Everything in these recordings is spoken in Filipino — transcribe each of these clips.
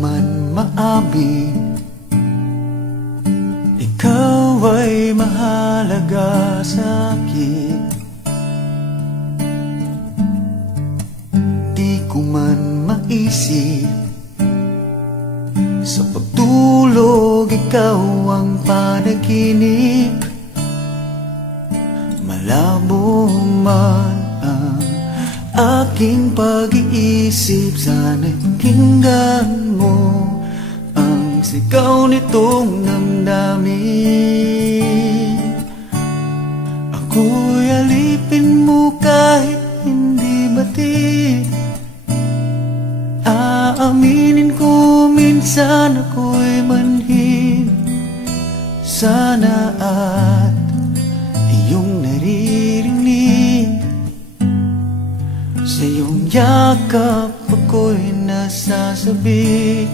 man maamin, ikaw ay mahalaga sa akin. Di ko man maisip, sa pagtulog ikaw ang panaginip. Malabo man ang aking pag-iisip, sana'y pakinggan mo ang sigaw nitong damdamin. Ako'y alipin mo kahit hindi batid. Aaminin ko minsan ako'y manhid. Sana at iyong naririnig, sa iyong yakap ako'y nasasabik.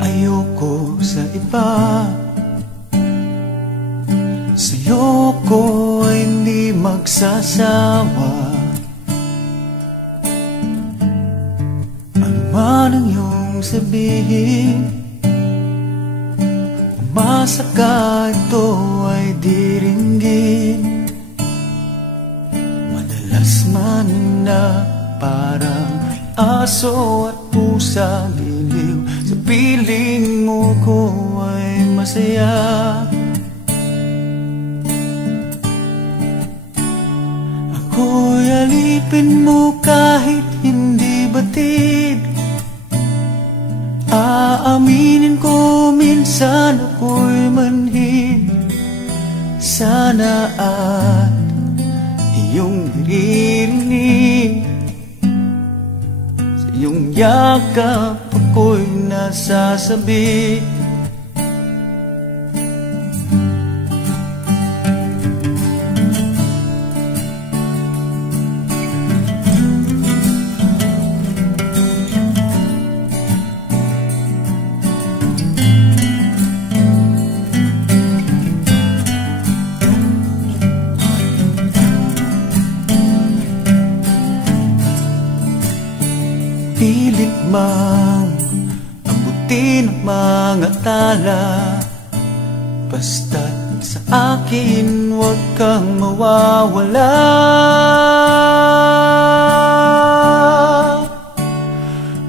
Ayoko sa iba, sa'yo ko ay hindi magsasawa. Ano man ang iyong sabihin, umasa ka ito ay diringgin. Madalas man na parang aso at pusa, giliw sa piling mo ko ay masaya. Ako'y alipin mo kahit hindi batid. Aaminin ko minsan ako'y manhid. Sana at iyong naririnig, sa iyong yakap ako'y nasasabik. Pilit mang abutin ang mga tala, basta't sa akin huwag kang mawawala.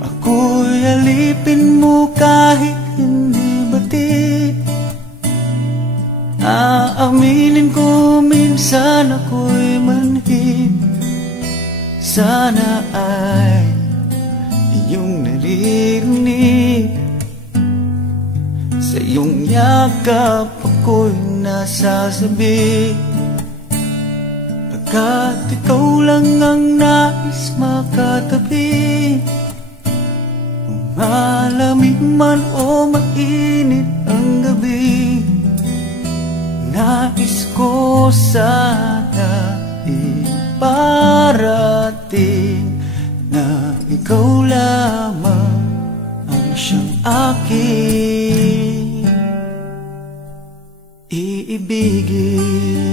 Ako'y alipin mo kahit hindi batid. Aaminin ko minsan ako'y manhid. Sana ay iyong naririnig, sa iyong yakap ako'y nasasabik. Pagkat ikaw lang ang nais makatabi, kung malamig man o mainit ang gabi, nais ko sana iparating na ikaw lamang ang siyang aking iibigin.